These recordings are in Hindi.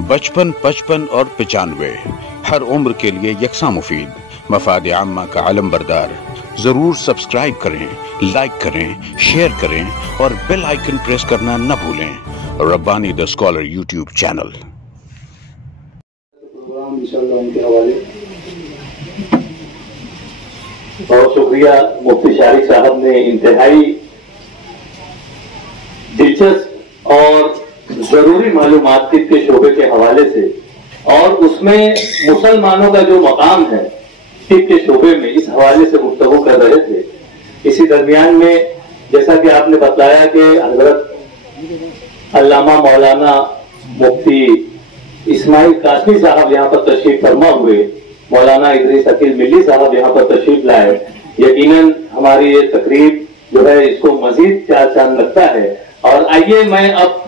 बचपन, 55 और 95 हर उम्र के लिए यकसा मुफीद, मफाद आम्मा का आलम बरदार। जरूर सब्सक्राइब करें, लाइक करें, शेयर करें और बेल आइकन प्रेस करना न भूलें। Rabbani the scholar YouTube channel. Programme इंशाअल्लाह उनके हवाले। बहुत शुक्रिया मुफ्ती शारिक साहब ने इंतहाई दिलचस्प और जरूरी मालूमात के शोबे के हवाले से और उसमें मुसलमानों का जो मकाम है तिब के शोबे में इस हवाले से गुफ्तगू कर रहे थे। इसी दरमियान में जैसा कि आपने बताया कि हजरत अल्लामा मौलाना मुफ्ती इस्माइल कासमी साहब यहाँ पर तशरीफ फरमा हुए, मौलाना इदरीस अकील मिल्ली साहब यहाँ पर तशरीफ लाए। यकीनन हमारी ये तकरीब जो है इसको मजीद चार चांद लगता है। और आइए मैं अब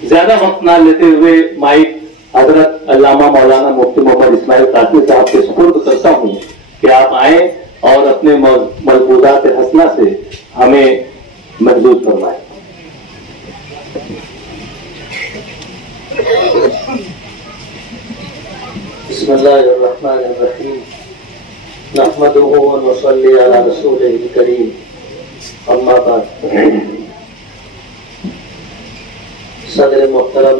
ज्यादा वक्त ना लेते हुए माइक हजरत अल्लामा मौलाना मुफ्ती मोहम्मद इस्माइल कासमी साहब के सुपुर्द करता हूँ कि आप आए और अपने मलबूजात हसना से हमें महसूस फरमाए। बिस्मिल्लाहिर्रहमानिर्रहीम। नहमदुहु व नुसल्ली अला रसूलिल करीम। अम्मा बाद। सदर मोहतरम,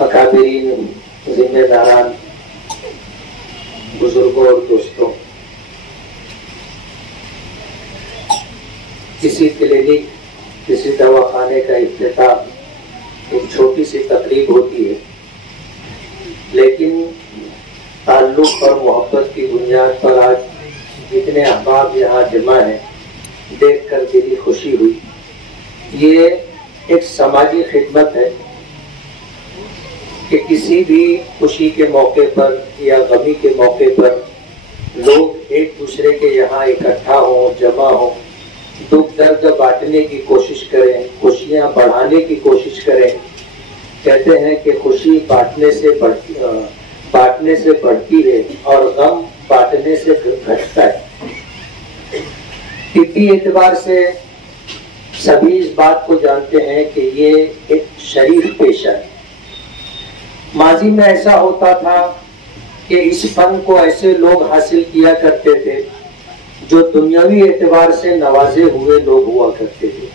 अकाबिरीन, जिम्मेदारान, बुजुर्गों और दोस्तों, किसी क्लिनिक, किसी दवाखाने का इफ्तिताह एक छोटी सी तकरीब होती है, लेकिन ताल्लुक और मोहब्बत की बुनियाद पर आज जितने अहबाब यहाँ जमा है, देखकर दिली खुशी हुई। ये एक समाजी खिदमत है कि किसी भी खुशी के मौके पर या गमी के मौके पर लोग एक दूसरे के यहाँ इकट्ठा हो, जमा हो, दुख दर्द बांटने की कोशिश करें, खुशियाँ बढ़ाने की कोशिश करें। कहते हैं कि खुशी बांटने से बढ़ती है और गम बांटने से घटता है। तिब्बी एतबार से सभी इस बात को जानते हैं कि ये एक शरीफ पेशा है। माजी में ऐसा होता था कि इस फन को ऐसे लोग हासिल किया करते थे जो दुनियावी एतबार से नवाजे हुए लोग हुआ करते थे।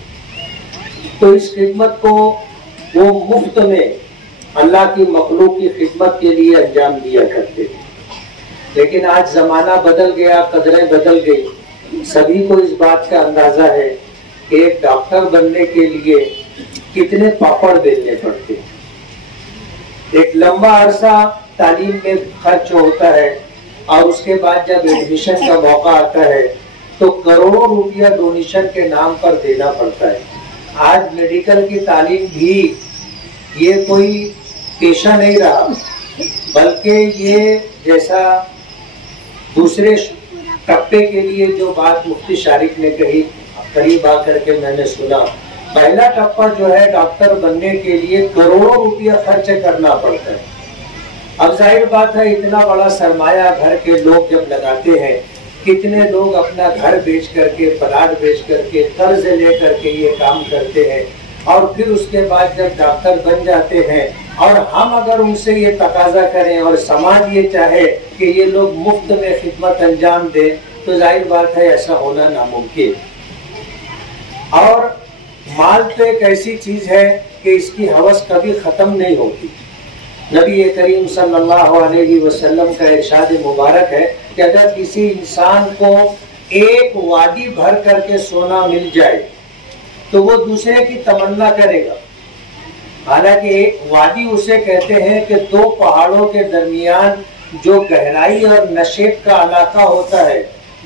तो इस खिदमत को वो मुफ्त में अल्लाह की मखलूक की खिदमत के लिए अंजाम दिया करते थे। लेकिन आज जमाना बदल गया, कदरें बदल गई। सभी को इस बात का अंदाजा है कि एक डॉक्टर बनने के लिए कितने पापड़ बेलने पड़ते हैं। एक लंबा अरसा तालीम में खर्च होता है और उसके बाद जब एडमिशन का मौका आता है तो करोड़ों रुपया डोनेशन के नाम पर देना पड़ता है। आज मेडिकल की तालीम भी ये कोई पेशा नहीं रहा, बल्कि ये जैसा दूसरे टप्पे के लिए जो बात मुफ्ती शारिक ने कही, करीब आकर के मैंने सुना, पहला टप्पा जो है डॉक्टर बनने के लिए करोड़ों रुपया खर्च करना पड़ता है। अब जाहिर बात है इतना बड़ा सरमाया घर के लोग जब लगाते हैं, कितने लोग अपना घर बेच करके, प्लाट बेच करके, कर्ज ले करके ये काम करते हैं और फिर उसके बाद जब डॉक्टर बन जाते हैं और हम अगर उनसे ये तकाजा करें और समाज ये चाहे कि ये लोग मुफ्त में खिदमत अंजाम दें तो जाहिर बात है ऐसा होना नामुमकिन। और माल तो एक ऐसी चीज है कि इसकी हवस कभी खत्म नहीं होती। नबी करीम सल्लल्लाहु अलैहि वसल्लम का इरशाद मुबारक है कि अगर किसी इंसान को एक वादी भर करके सोना मिल जाए तो वो दूसरे की तमन्ना करेगा। हालांकि एक वादी उसे कहते हैं कि दो पहाड़ों के दरमियान जो गहराई और नशेब का इलाका होता है,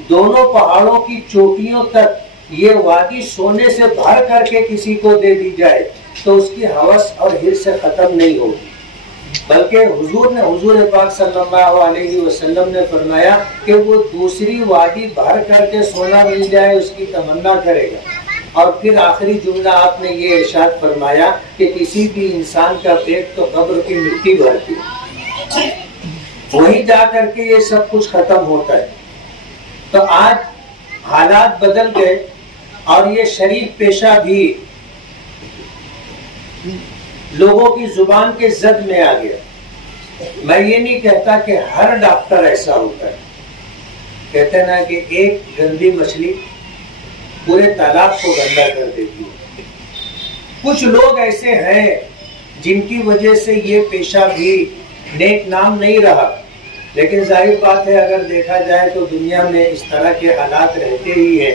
दोनों पहाड़ों की चोटियों तक ये वादी सोने से भर करके किसी को दे दी जाए तो उसकी हवस और हिर्स खत्म नहीं होगी। बल्कि हुजूर पाक सल्लल्लाहु अलैहि वसल्लम ने फरमाया कि वो दूसरी वादी भर करके सोना मिल जाए उसकी तमन्ना करेगा। और फिर आखिरी जुमला आपने ये इरशाद फरमाया कि किसी भी इंसान का पेट तो कब्र की मिट्टी भरती है, वहीं जा करके ये सब कुछ खत्म होता है। तो आज हालात बदल गए और ये शरीफ पेशा भी लोगों की जुबान के जद में आ गया। मैं ये नहीं कहता कि हर डॉक्टर ऐसा होता है। कहते हैं ना कि एक गंदी मछली पूरे तालाब को गंदा कर देती है। कुछ लोग ऐसे हैं जिनकी वजह से ये पेशा भी नेक नाम नहीं रहा, लेकिन जाहिर बात है अगर देखा जाए तो दुनिया में इस तरह के हालात रहते ही है।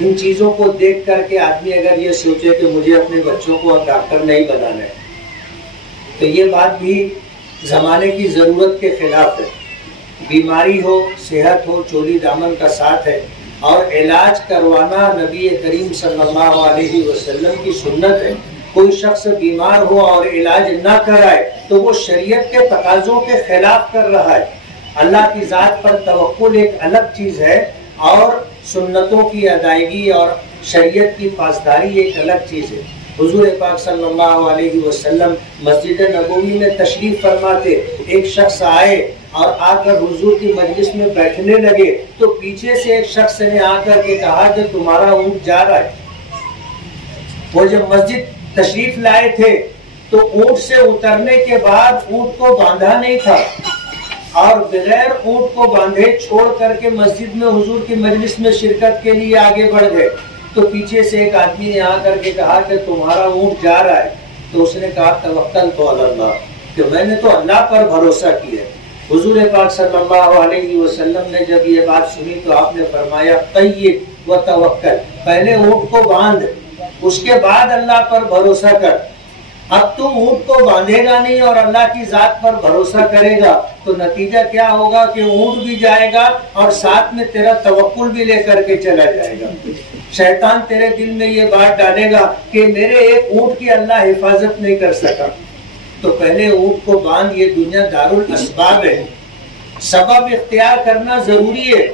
इन चीज़ों को देख करके आदमी अगर ये सोचे कि मुझे अपने बच्चों को डॉक्टर नहीं बनाना है, तो ये बात भी ज़माने की ज़रूरत के खिलाफ है। बीमारी हो, सेहत हो, चोली दामन का साथ है, और इलाज करवाना नबी करीम सल्लल्लाहु अलैहि वसल्लम की सुन्नत है। कोई शख्स बीमार हो और इलाज ना कराए तो वो शरीयत के तकाज़ों के खिलाफ कर रहा है। अल्लाह की ज़ात पर तवक्कुल एक अलग चीज़ है और सुन्नतों की अदायगी और शरीयत की पासदारी एक अलग चीज़ है। हुजूर पाक सल्लल्लाहु अलैहि वसल्लम मस्जिद नबवी में तशरीफ फरमाते, एक शख्स आए और आकर हुजूर की मजलिस में बैठने लगे तो पीछे से एक शख्स ने आकर के कहा कि तुम्हारा ऊँट जा रहा है। वो जब मस्जिद तशरीफ लाए थे तो ऊँट से उतरने के बाद ऊँट को बांधा नहीं था और बगैर ऊँट को बांधे छोड़ करके मस्जिद में हुजूर की मजलिस में शिरकत के लिए आगे बढ़ गए। तो पीछे से एक आदमी ने आकर के कहा कि तुम्हारा ऊँट जा रहा है। तो उसने कहा तवक्कल तो अल्लाह, कि मैंने तो अल्लाह पर भरोसा किया। हुजूर पाक सल्लल्लाहु अलैहि वसल्लम ने जब ये बात सुनी तो आपने फरमाया तय्यब व तवक्कल, पहले ऊँट को बांध उसके बाद अल्लाह पर भरोसा कर। अब तू ऊँट को बांधेगा नहीं और अल्लाह की जात पर भरोसा करेगा तो नतीजा क्या होगा कि ऊँट भी जाएगा और साथ में तेरा तवक्कुल भी लेकर के चला जाएगा। शैतान तेरे दिल में ये बात डालेगा कि मेरे एक ऊँट की अल्लाह हिफाजत नहीं कर सका। तो पहले ऊँट को बांध, ये दुनिया दारुल असबाब है। सबब इख्तियार करना जरूरी है।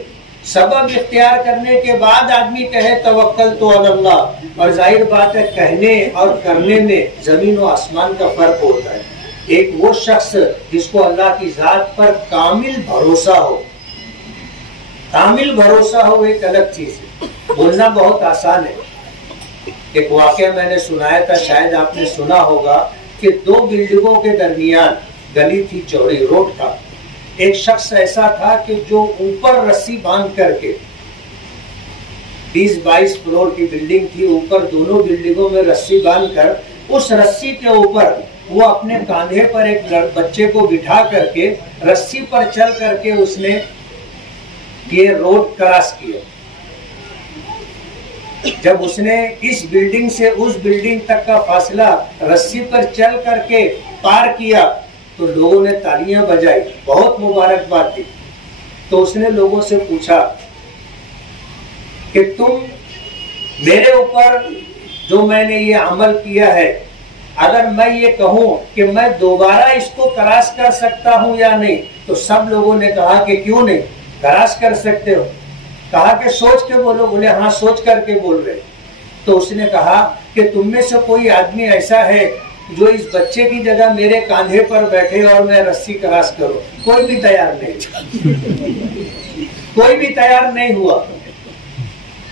सबब इख्तियार करने के बाद आदमी कहे तवक्कल तो अल्लाह। और जाहिर बात है कहने और करने में जमीन और आसमान का फर्क होता है। एक वो शख्स जिसको अल्लाह की जात पर कामिल भरोसा हो, कामिल भरोसा हो एक अलग चीज है। बोलना बहुत आसान है। एक वाकया मैंने सुनाया था, शायद आपने सुना होगा कि दो बिल्डिंगों के दरमियान गली थी, चौड़ी रोड था। एक शख्स ऐसा था कि जो ऊपर रस्सी बांध करके 20-22 फ्लोर की बिल्डिंग थी, ऊपर दोनों बिल्डिंगों में रस्सी बांधकर उस रस्सी के ऊपर वो अपने कांधे पर एक बच्चे को बिठा करके रस्सी पर चल करके उसने ये रोड क्रॉस किया। जब उसने इस बिल्डिंग से उस बिल्डिंग तक का फासला रस्सी पर चल करके पार किया तो लोगों ने तालियां बजाई, बहुत मुबारकबाद दी। तो उसने लोगों से पूछा कि तुम मेरे ऊपर जो मैंने ये अमल किया है, अगर मैं ये कहूं कि मैं दोबारा इसको क्रॉस कर सकता हूं या नहीं, तो सब लोगों ने कहा कि क्यों नहीं, क्रॉस कर सकते हो। कहा कि सोच के बोलो। बोले हाँ सोच करके बोल रहे। तो उसने कहा कि तुम में से कोई आदमी ऐसा है जो इस बच्चे की जगह मेरे कांधे पर बैठे और मैं रस्सी क्रॉस करूं। कोई भी तैयार नहीं कोई भी तैयार नहीं हुआ।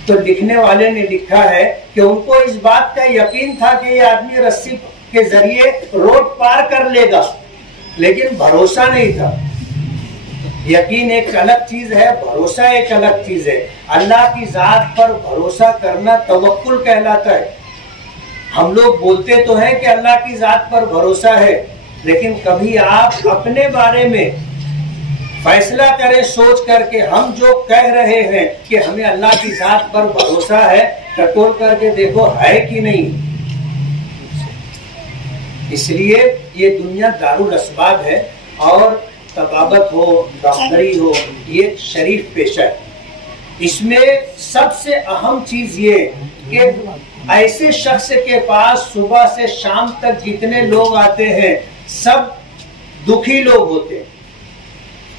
तो लिखने वाले ने लिखा है कि उनको इस बात का यकीन था कि ये आदमी रस्सी के जरिए रोड पार कर लेगा, लेकिन भरोसा नहीं था। यकीन एक अलग चीज है, भरोसा एक अलग चीज है। अल्लाह की जात पर भरोसा करना तवक्कुल कहलाता है। हम लोग बोलते तो हैं कि अल्लाह की जात पर भरोसा है, लेकिन कभी आप अपने बारे में फैसला करें सोच करके, हम जो कह रहे हैं कि हमें अल्लाह की जात पर भरोसा है, टटोल करके देखो है कि नहीं। इसलिए ये दुनिया दारुल असबाब है और तबाबत हो, डॉक्टरी हो, ये शरीफ पेशा है। इसमें सबसे अहम चीज ये कि ऐसे शख्स के पास सुबह से शाम तक जितने लोग आते हैं सब दुखी लोग होते हैं।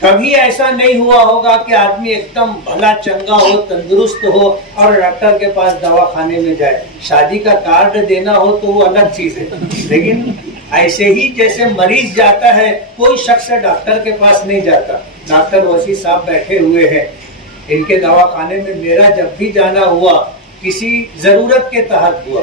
कभी ऐसा नहीं हुआ होगा कि आदमी एकदम भला चंगा हो, तंदुरुस्त हो और डॉक्टर के पास दवा खाने में जाए। शादी का कार्ड देना हो तो वो अलग चीज है, लेकिन ऐसे ही जैसे मरीज जाता है, कोई शख्स डॉक्टर के पास नहीं जाता। डॉक्टर वसी साहब बैठे हुए हैं, इनके दवा खाने में मेरा जब भी जाना हुआ किसी जरूरत के तहत हुआ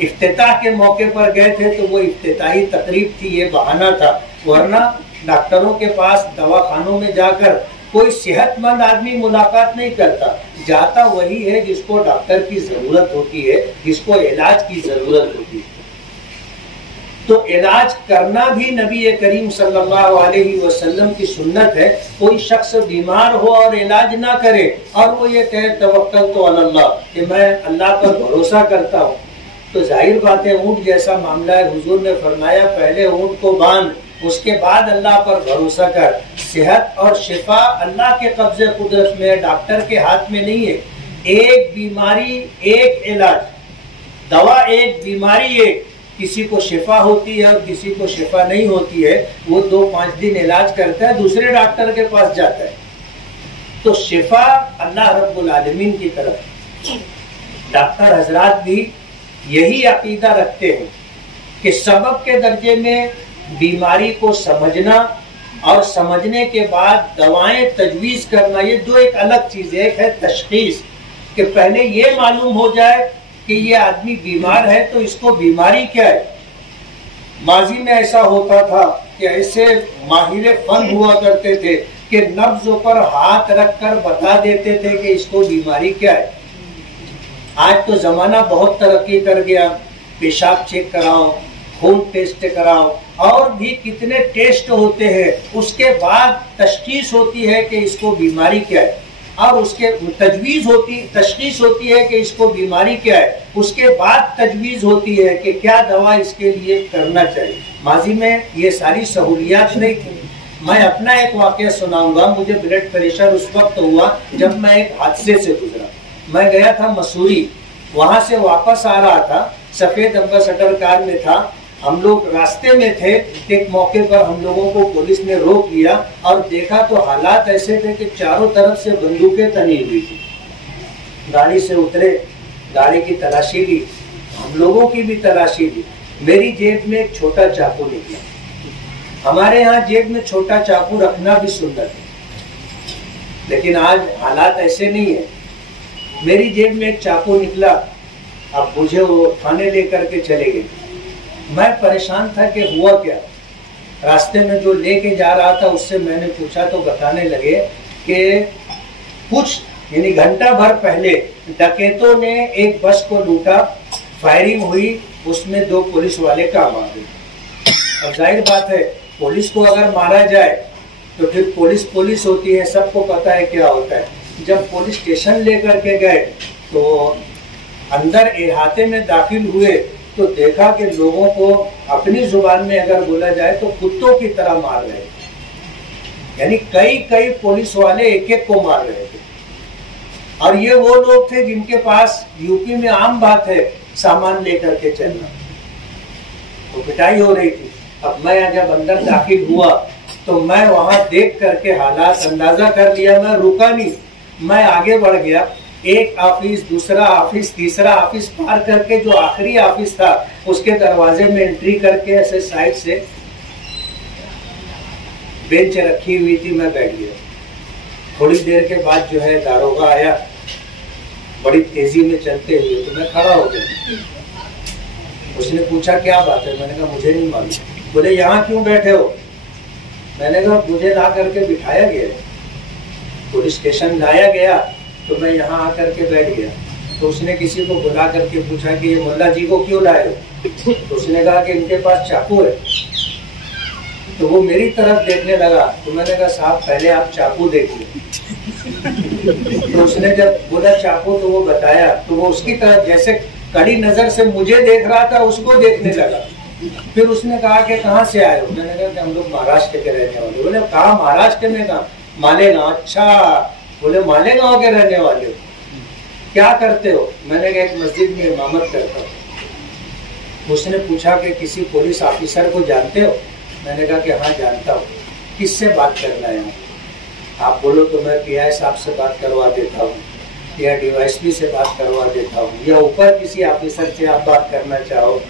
इफ्तिताह के मौके पर गए थे तो वो इफ्तिताही तकरीब थी, ये बहाना था, वरना डॉक्टरों के पास दवाखानों में जाकर कोई सेहतमंद आदमी मुलाकात नहीं करता, जाता वही है जिसको डॉक्टर की जरूरत होती है, जिसको इलाज की जरूरत होती है। तो इलाज करना भी नबी करीम सल्लल्लाहु अलैहि वसल्लम की सुन्नत है। कोई शख्स बीमार हो और इलाज ना करे और वो ये कहे तवक्कल तो अल्लाह, कि मैं अल्लाह पर भरोसा करता हूँ, तो जाहिर बात है ऊंट जैसा मामला है। हुजूर ने फरमाया पहले ऊंट को बांध, उसके बाद अल्लाह पर भरोसा कर। सेहत और शिफा अल्लाह के कब्जे कुदरत में है, डॉक्टर के हाथ में नहीं है। एक बीमारी एक इलाज, दवा एक बीमारी एक, किसी को शिफा होती है और किसी को शिफा नहीं होती है, वो 2-5 दिन इलाज करता है, दूसरे डॉक्टर के पास जाता है। तो शिफा अल्लाह रब्बुल आलमीन की तरफ। डॉक्टर हजरात भी यही अकीदा रखते हैं कि सबब के दर्जे में बीमारी को समझना और समझने के बाद दवाएं तजवीज करना, ये दो एक अलग चीज है। एक है तशखीस, कि पहले ये मालूम हो जाए कि ये आदमी बीमार है तो इसको बीमारी क्या है। माजी में ऐसा होता था कि ऐसे माहिर फन हुआ करते थे कि नब्जों पर हाथ रखकर बता देते थे कि इसको बीमारी क्या है। आज तो जमाना बहुत तरक्की कर गया, पेशाब चेक कराओ, खून टेस्ट कराओ, और भी कितने टेस्ट होते हैं, उसके बाद तशखीस होती है कि इसको बीमारी क्या है, और उसके तशखीस होती है कि इसको बीमारी क्या है, उसके बाद तजवीज होती है कि क्या दवा इसके लिए करना चाहिए। माजी में ये सारी सहूलियात नहीं थी। मैं अपना एक वाकया सुनाऊंगा। मुझे ब्लड प्रेशर उस वक्त हुआ जब मैं एक हादसे से गुजरा। मैं गया था मसूरी, वहां से वापस आ रहा था, सफेद एम्बेसडर कार में था, हम लोग रास्ते में थे। एक मौके पर हम लोगों को पुलिस ने रोक लिया और देखा तो हालात ऐसे थे कि चारों तरफ से बंदूकें तनी हुई थी। गाड़ी से उतरे, गाड़ी की तलाशी ली, हम लोगों की भी तलाशी ली। मेरी जेब में एक छोटा चाकू निकला। हमारे यहाँ जेब में छोटा चाकू रखना भी सुन्नत है, लेकिन आज हालात ऐसे नहीं है। मेरी जेब में एक चाकू निकला, अब मुझे वो थाने लेकर के चले गए। मैं परेशान था कि हुआ क्या। रास्ते में जो लेके जा रहा था उससे मैंने पूछा तो बताने लगे कि कुछ यानी घंटा भर पहले डकैतों ने एक बस को लूटा, फायरिंग हुई, उसमें 2 पुलिस वाले काम आ गए। अब जाहिर बात है पुलिस को अगर मारा जाए तो फिर पुलिस होती है, सबको पता है क्या होता है। जब पुलिस स्टेशन लेकर के गए तो अंदर इहाते में दाखिल हुए तो देखा कि लोगों को अपनी जुबान में अगर बोला जाए तो कुत्तों की तरह मार रहे थे। यानी कई पुलिस वाले एक को मार रहे थे, और ये वो लोग थे जिनके पास यूपी में आम बात है सामान लेकर के चलना। तो पिटाई हो रही थी। अब मैं जब अंदर दाखिल हुआ तो मैं वहां देख करके हालात अंदाजा कर लिया। मैं रुका नहीं, मैं आगे बढ़ गया। एक ऑफिस, दूसरा ऑफिस, तीसरा ऑफिस पार करके जो आखिरी ऑफिस था उसके दरवाजे में एंट्री करके ऐसे साइड से बेंच रखी हुई थी, मैं बैठ गया। थोड़ी देर के बाद जो है दारोगा आया बड़ी तेजी में चलते हुए, तो मैं खड़ा हो गया। उसने पूछा क्या बात है, मैंने कहा मुझे नहीं मालूम। बोले यहाँ क्यों बैठे हो? मैंने कहा मुझे ला करके बिठाया गया, पुलिस स्टेशन लाया गया तो मैं यहाँ आकर के बैठ गया। तो उसने किसी को बुला करके पूछा कि ये मुल्ला जी को क्यों लाए हो? तो उसने कहा कि इनके पास चाकू है। तो वो मेरी तरफ देखने लगा, तो मैंने कहा साहब पहले आप चाकू देखिए। तो उसने जब बोला चाकू तो वो बताया, तो वो उसकी तरफ जैसे कड़ी नजर से मुझे देख रहा था उसको देखने लगा। फिर उसने कहा कि कहाँ से आए हो? मैंने कहा कि हम लोग महाराष्ट्र के रहने वाले। बोले कहाँ महाराष्ट्र में? कहाँ? मालेगांव। अच्छा, बोले मालेगांव के रहने वाले हो, क्या करते हो? मैंने कहा एक मस्जिद में इमामत करता हूँ। उसने पूछा कि किसी पुलिस ऑफिसर को जानते हो? मैंने कहा कि हाँ जानता हूँ। किससे बात करना है? आप बोलो तो मैं PI साहब से बात करवा देता हूँ, या DYSP से बात करवा देता हूँ, या ऊपर किसी ऑफिसर से आप बात करना चाहो।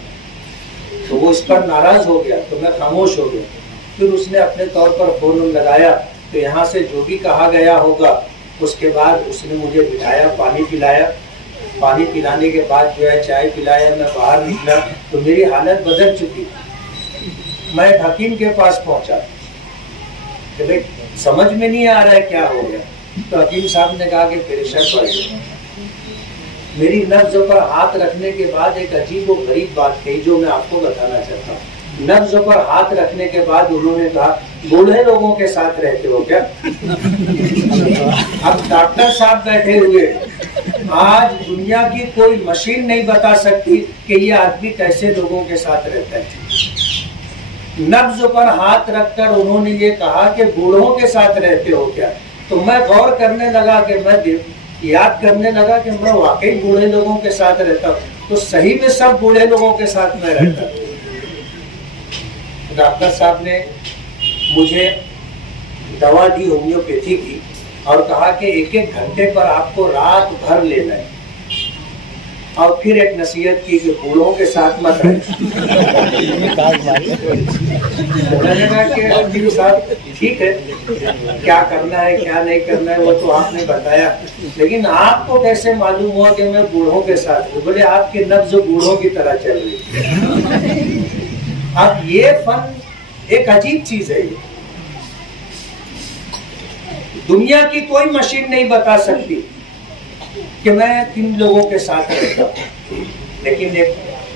तो वो इस पर नाराज हो गया, तो मैं खामोश हो गया। फिर उसने अपने तौर पर फोन लगाया, तो यहाँ से जो भी कहा गया होगा उसके बाद उसने मुझे बिठाया, पानी पिलाया, पानी पिलाने के बाद जो है चाय पिलाया, मैं बाहर निकला तो मेरी हालत बदल चुकी। मैं एक हकीम के पास पहुंचा कि भाई समझ में नहीं आ रहा है क्या हो गया। तो हकीम साहब ने कहा कि प्रेशर बढ़ गया। मेरी नब्ज पर हाथ रखने के बाद एक अजीब और गरीब बात कही जो मैं आपको बताना चाहता हूँ। नब्ज पर हाथ रखने के बाद उन्होंने कहा, बूढ़े लोगों के साथ रहते हो क्या? अब डॉक्टर साहब बैठे हुए, आज दुनिया की कोई मशीन नहीं बता सकती कि ये आदमी कैसे लोगों के साथ रहता है। नब्ज पर हाथ रखकर उन्होंने ये कहा कि बूढ़ों के साथ रहते हो क्या? तो मैं गौर करने लगा कि मैं याद करने लगा कि मैं वाकई बूढ़े लोगों के साथ रहता हूँ। तो सही में सब बूढ़े लोगों के साथ मैं रहता हूँ। डॉक्टर साहब ने मुझे दवा दी होम्योपैथी की और कहा कि एक एक घंटे पर आपको रात भर लेना है, और फिर एक नसीहत की कि बूढ़ों के साथ मत रहें। मैंने कहा कि साहब ठीक है, क्या करना है क्या नहीं करना है वो तो आपने बताया, लेकिन आपको कैसे मालूम हुआ कि मैं बूढ़ों के साथ हूँ? बोले आपकी नब्ज बूढ़ों की तरह चल रही। अब ये फन एक अजीब चीज है। ये दुनिया की कोई मशीन नहीं बता सकती कि मैं किन लोगों के साथ रहता हूं, लेकिन एक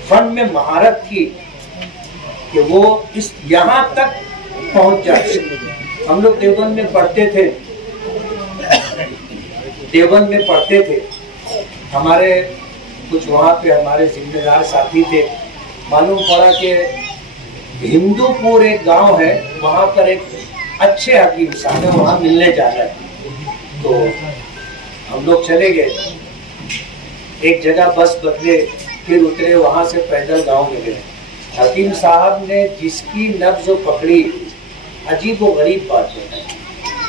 फन में महारत थी कि वो इस यहां तक पहुंच जाते। हम लोग देवबंद में पढ़ते थे, हमारे कुछ वहां पे हमारे जिम्मेदार साथी थे। मालूम पड़ा कि हिंदूपुर एक गांव है, वहां पर एक अच्छे हकीम साहब है, वहां मिलने जाना है। तो हम लोग चले गए, एक जगह बस बदले, फिर उतरे, वहां से पैदल गांव में गए। हकीम साहब ने जिसकी नब्ज पकड़ी, अजीब व गरीब बात है,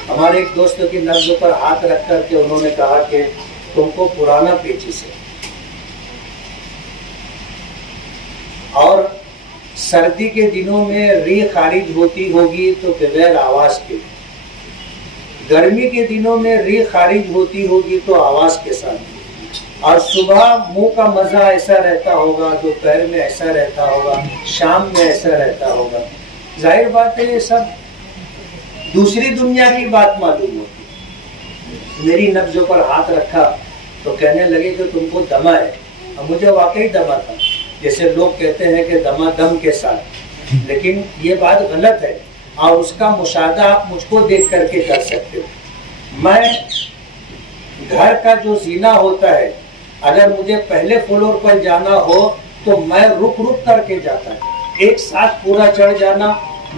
हमारे एक दोस्त की नब्ज पर हाथ रख करके उन्होंने कहा कि तुमको पुराना पेचिश है और सर्दी के दिनों में री खारिज होती होगी तो बगैर आवाज के, गर्मी के दिनों में री खारिज होती होगी तो आवाज के साथ, और सुबह मुंह का मजा ऐसा रहता होगा, दोपहर में ऐसा रहता होगा, शाम में ऐसा रहता होगा। जाहिर बात है ये सब दूसरी दुनिया की बात मालूम होती। मेरी नब्जों पर हाथ रखा तो कहने लगे कि तुमको दमा है। अब मुझे वाकई दमा था, जैसे लोग कहते हैं कि दमा दम के साथ, लेकिन ये बात गलत है और उसका मुशाहदा आप मुझको देख करके कर सकते हो। मैं घर का जो जीना होता है, अगर मुझे पहले फ्लोर पर जाना हो तो मैं रुक रुक करके जाता है। एक साथ पूरा चढ़ जाना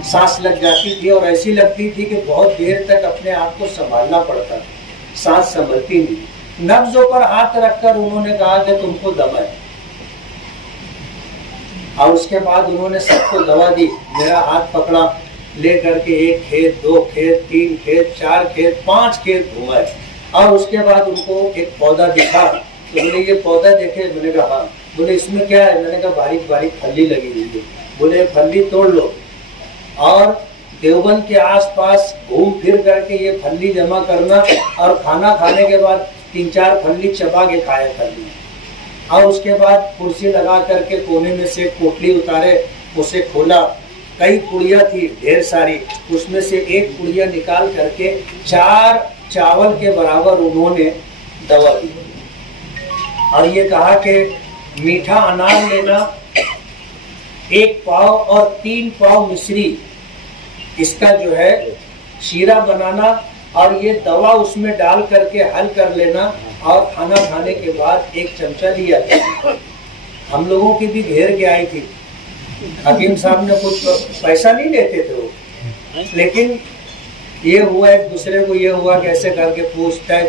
सांस लग जाती थी और ऐसी लगती थी कि बहुत देर तक अपने आप को संभालना पड़ता, सांस संभलती नहीं। नब्जों पर हाथ रखकर उन्होंने कहा कि तुमको दमा है, और उसके बाद उन्होंने सबको दवा दी। मेरा हाथ पकड़ा, ले करके 1 खेत 2 खेत 3 खेत 4 खेत 5 खेत घुमाए, और उसके बाद उनको एक पौधा दिखा तो बोले ये पौधा देखे? मैंने कहा हाँ। बोले इसमें क्या है? मैंने कहा बारीक बारीक फली लगी हुई है। बोले फली तोड़ लो और देवबंद के आसपास घूम फिर करके ये फली जमा करना, और खाना खाने के बाद 3-4 फली चबा के खाया करना। और उसके बाद कुर्सी लगा करके कोने में से पोटली उतारे, उसे खोला, कई पुड़िया थी ढेर सारी, उसमें से एक पुड़िया निकाल करके 4 चावल के बराबर उन्होंने दवा दी, और ये कहा कि मीठा अनार लेना 1 पाव और 3 पाव मिश्री, इसका जो है शीरा बनाना और ये दवा उसमें डाल करके हल कर लेना, और खाना खाने के बाद 1 चमचा लिया। हम लोगों की भी घेर के आई थी। हकीम साहब ने कुछ पैसा नहीं लेते थे वो, लेकिन ये हुआ एक दूसरे को, ये हुआ कैसे करके पूछता है।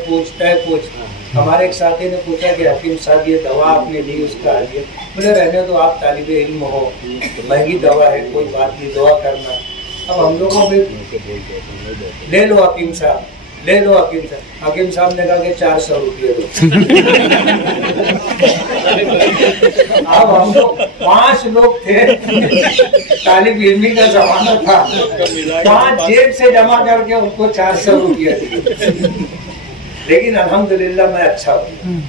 हमारे एक साथी ने पूछा कि हकीम साहब ये दवा आपने ली, उसका आगे बोले रहने दो, आप तालिबे इल्म हो, महंगी दवा है, कोई बात नहीं, दुआ करना। अब हम लोगों भी ले लो हकीम साहब, ले लो हकीम साहब। हकीम साहब ने कहा कि 400 रुपये दो। अब हम लोग 5 लोग थे, तालिब इल्मी का जमाना था, 5 जेब से जमा करके उनको 400 रुपये दिए। लेकिन अल्हम्दुलिल्लाह मैं अच्छा हूँ।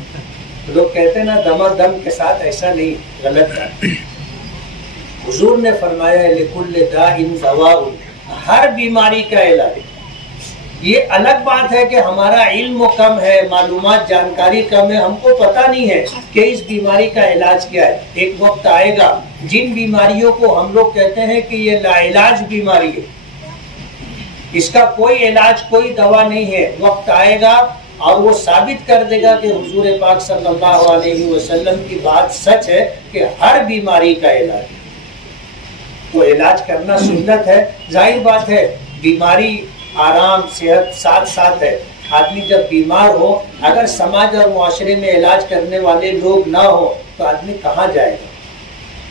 लोग कहते हैं ना दमादम के साथ, ऐसा नहीं, गलत है। हुजूर ने फरमाया लिकुल्ल दाइन दवाउन, हर बीमारी का इलाज। ये अलग बात है कि हमारा इल्म कम है, मालूमात जानकारी कम है, हमको पता नहीं है कि इस बीमारी का इलाज क्या है। एक वक्त आएगा जिन बीमारियों को हम लोग कहते हैं कि ये लाइलाज बीमारी है, इसका कोई इलाज कोई दवा नहीं है, वक्त आएगा और वो साबित कर देगा कि हुजूर पाक सल्लल्लाहु अलैहि वसल्लम की बात सच है कि हर बीमारी का इलाज है। तो इलाज करना सुन्नत है। जाहिर बात है बीमारी आराम सेहत साथ साथ है। आदमी जब बीमार हो, अगर समाज और मुआशरे में इलाज करने वाले लोग ना हो तो आदमी कहाँ जाएगा।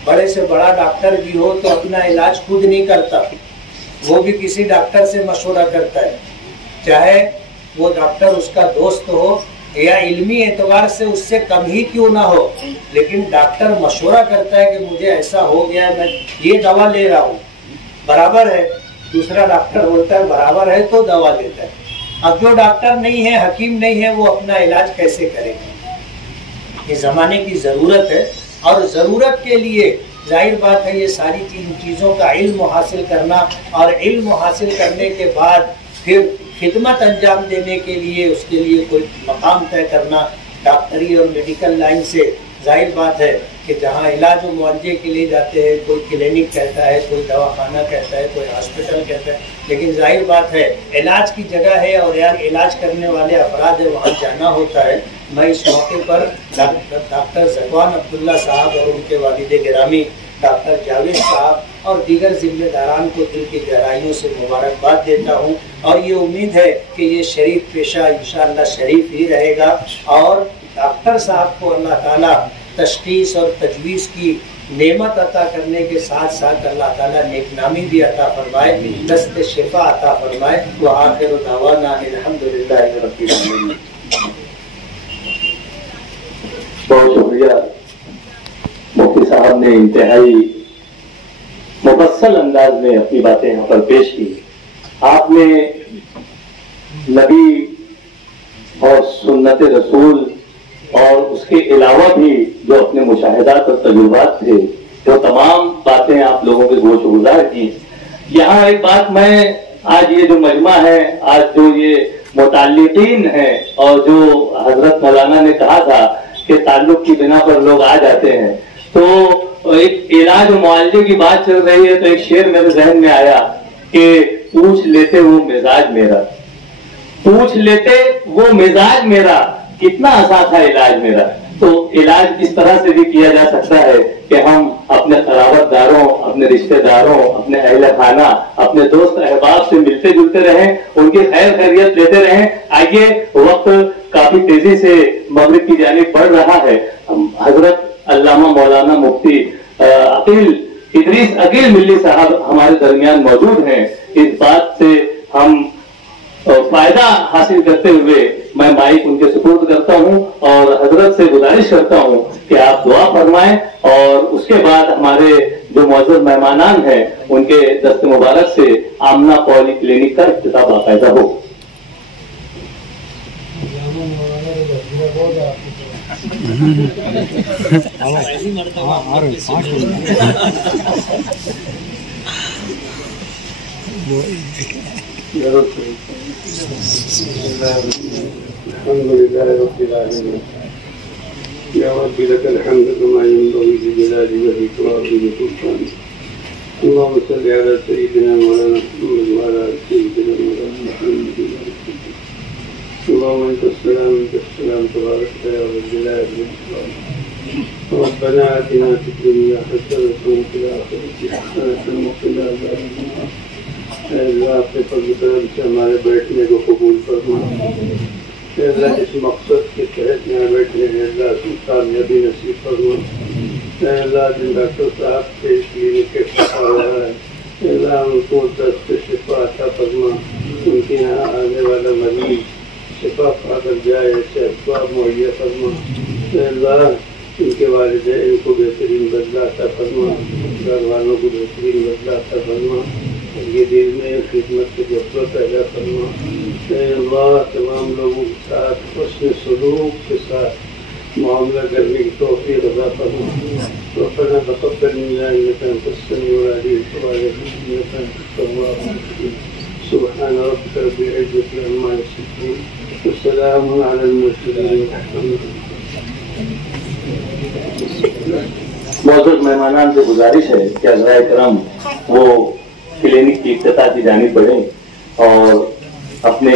बड़े से बड़ा डॉक्टर भी हो तो अपना इलाज खुद नहीं करता, वो भी किसी डॉक्टर से मशवरा करता है, चाहे वो डॉक्टर उसका दोस्त हो या इल्मी एतबार से उससे कम ही क्यों ना हो, लेकिन डॉक्टर मशवरा करता है कि मुझे ऐसा हो गया, मैं ये दवा ले रहा हूँ, बराबर है। दूसरा डॉक्टर बोलता है बराबर है तो दवा देता है। अब जो डॉक्टर नहीं है, हकीम नहीं है, वो अपना इलाज कैसे करेगा। ये जमाने की जरूरत है और जरूरत के लिए जाहिर बात है ये सारी चीज़ों का इल्म हासिल करना और इल्म हासिल करने के बाद फिर खिदमत अंजाम देने के लिए उसके लिए कोई मकाम तय करना डॉक्टरी और मेडिकल लाइन से। जाहिर बात है कि जहाँ इलाज व मुआवजे के लिए जाते हैं, कोई क्लिनिक कहता है, कोई दवाखाना कहता है, कोई हॉस्पिटल कहता है, लेकिन जाहिर बात है इलाज की जगह है और यार इलाज करने वाले अफराद है, वहाँ जाना होता है। मैं इस मौके पर डॉक्टर ज़कवान अब्दुल्ला साहब और उनके वालिद गिरामी डॉक्टर जावेद साहब और दीगर जिम्मेदारान को दिल की गहराइयों से मुबारकबाद देता हूँ और ये उम्मीद है कि ये शरीफ पेशा इंशाअल्लाह शरीफ ही रहेगा और डॉक्टर साहब को अल्लाह ताला तशखीस और तजवीज़ की नेमत अता करने के साथ साथ अल्लाह ताला नेकनामी भी अता फरमाए, दस्त शिफा अता फरमाए। व आखिर दावाना अल्हम्दुलिल्लाहि रब्बिल आलमीन। बहुत शुक्रिया मुफ्ती साहब ने इंतहाई मुफस्सल अंदाज में अपनी बातें यहाँ पर पेश की। आपने नबी और सुन्नत रसूल और उसके अलावा भी जो अपने मुशाहिदात और तजुर्बात थे वो तमाम बातें आप लोगों के गोश गुजार की। यहाँ एक बात मैं आज ये जो मजमा है, आज जो ये मुताल्लिकीन है और जो हजरत मौलाना ने कहा था कि ताल्लुक की बिना पर लोग आ जाते हैं, तो एक इलाज और मुआवजे की बात चल रही है तो एक शेर मेरे जहन में आया कि पूछ लेते वो मिजाज मेरा, पूछ लेते वो मिजाज मेरा, कितना आसान था इलाज मेरा। तो इलाज इस तरह से भी किया जा सकता है कि हम अपने खराबतदारों, अपने रिश्तेदारों, अपने अहले खाना, अपने दोस्त अहबाब से मिलते जुलते रहें, उनकी खैर खैरियत लेते रहें। आइए वक्त काफी तेजी से मगरिब की जानिब बढ़ रहा है। हजरत अल्लामा मौलाना मुफ्ती अकील इदरीस अकील मिल्ली साहब हमारे दरमियान मौजूद हैं। इस बात से हम फायदा हासिल करते हुए मैं माइक उनके सुपुर्द करता हूं और हजरत से गुजारिश करता हूं कि आप दुआ फरमाएं और उसके बाद हमारे जो मौजूद मेहमानान हैं उनके दस्त मुबारक से आमना पॉली क्लिनिक का इफ्तिताह बाकायदा हो। अल्हम्दुलिल्लाह रब्बिल आलमीन या रब्बी लकल हम्दु कमा यंबगी लिजलाली वजहिक व अज़ीमति शानिक। अल्लाहुम्मा सल्लि अला सय्यिदिना मौलाना मुहम्मद व अला आलि सय्यिदिना मौलाना मुहम्मद। अल्लाहुम्मा अंता अस्सलाम तबारकता या रब्बल जलाली रब्बना आतिना फिद दुनिया हसनतन व फिल आखिरति हसनतन व क़िना अज़ाबन्नार। अल्लाह अपने फज़ल करम से हमारे बैठने को कबूल फरमा। अल्लाह इस मकसद के तहत यहाँ बैठने हैं, अल्लाह उसमें कामयाबी नसीब फरमा। अल्लाह जिन डॉक्टर साहब के क्लिनिक के फसा रहा है, अल्लाह उनको दस्त शिफा अता फरमा। उनके यहाँ आने वाला मरीज शिफा पाकर जाए, ऐसे असबाब मुहैया फरमा। अल्लाह उनके वालिदैन को बेहतरीन बदला अता फरमा, घर वालों को बेहतरीन बदला अता फरमा। ये दिल में खिदमत की ज़रूरत पैदा फरमा। अल्लाह तमाम लोगों के साथ हुस्न सलूक के साथ मामला करने की तौफीक अता फरमा। रब्बना तक़ब्बल मिन्ना इन्नका अंतस समीउल अलीम व तब अलैना इन्नका अंतत तव्वाबुर रहीम। सुब्हान रब्बिका रब्बिल इज़्ज़ति अम्मा यसिफून व सलामुन अलल मुरसलीन वल्हम्दुलिल्लाह। मौजूद मेहमानान से गुजारिश है कि हज़राए करम वो क्लिनिक की इफ्तिताह की जानिब बढ़े और अपने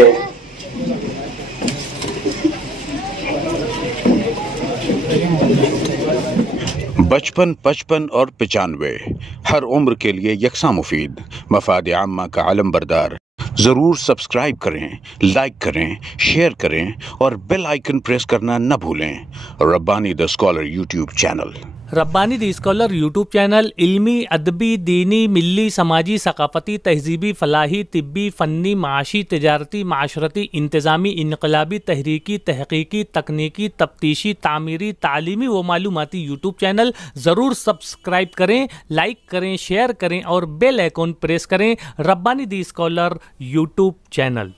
बचपन, 55 और 95 हर उम्र के लिए यकसा मुफीद, मफाद आम्मा का आलम बरदार। ज़रूर सब्सक्राइब करें, लाइक करें, शेयर करें और बेल आइकन प्रेस करना न भूलें। Rabbani the scholar YouTube channel. Rabbani the scholar YouTube channel इल्मी, अदबी, दीनी, मिल्ली, समाजी, सकाफ़ती, तहजीबी, फ़लाही, तिब्बी, फ़न्नी, माशी, तिजारती, माशरती, इंतज़ामी, इनकलाबी, तहरीकी, तहक़ीक़ी, तकनीकी, तफ्तीशी, तामीरी, तालीमी व मालूमाती यूट्यूब चैनल। ज़रूर सब्सक्राइब करें, लाइक करें, शेयर करें और बेल आइकन प्रेस करें। Rabbani the scholar YouTube channel.